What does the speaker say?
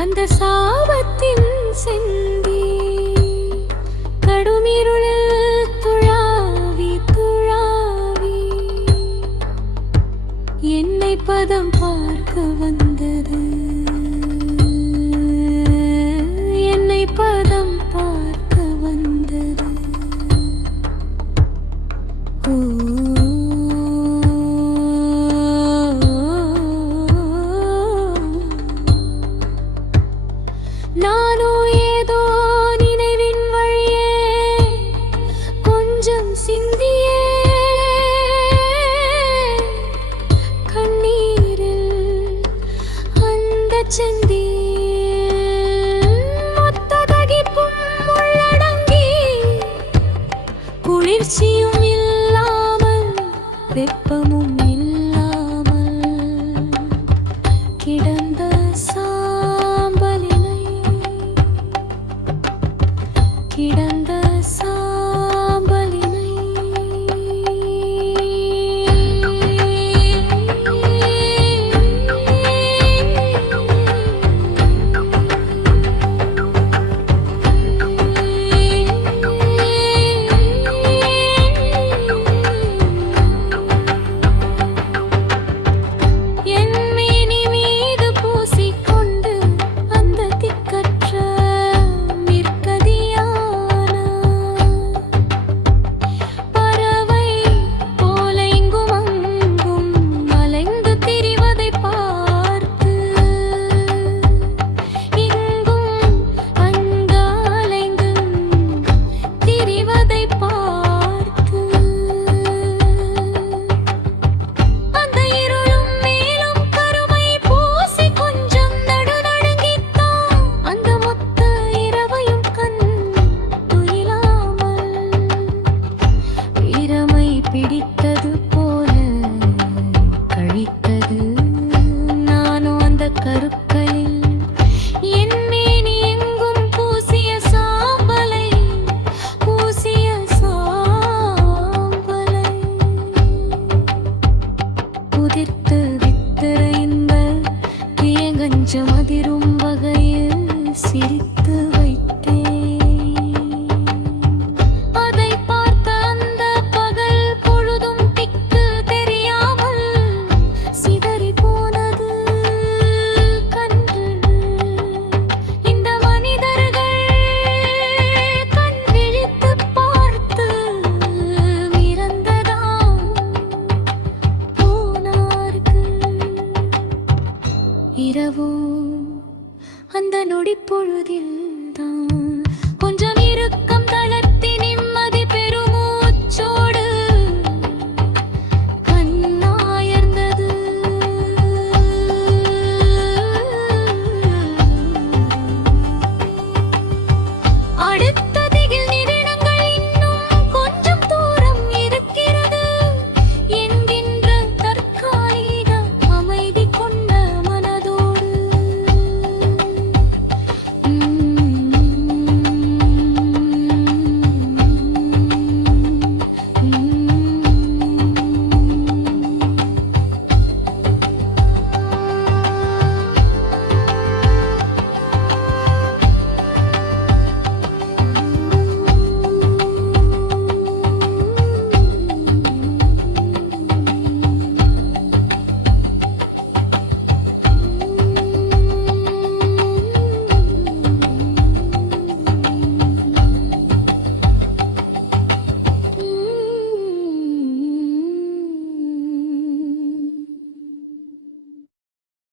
அந்த சாபத்தின் செந்தி கடுமிருளில் துழாவி துழாவி. என்னை பதம் பார்க்க வந்தது. என்னை பதம் குளிர்ச்சியும் இல்லாமல் வெப்பமும் இல்லாமல் கிடந்த சாம்பலினை கிடந்த நொடி தான்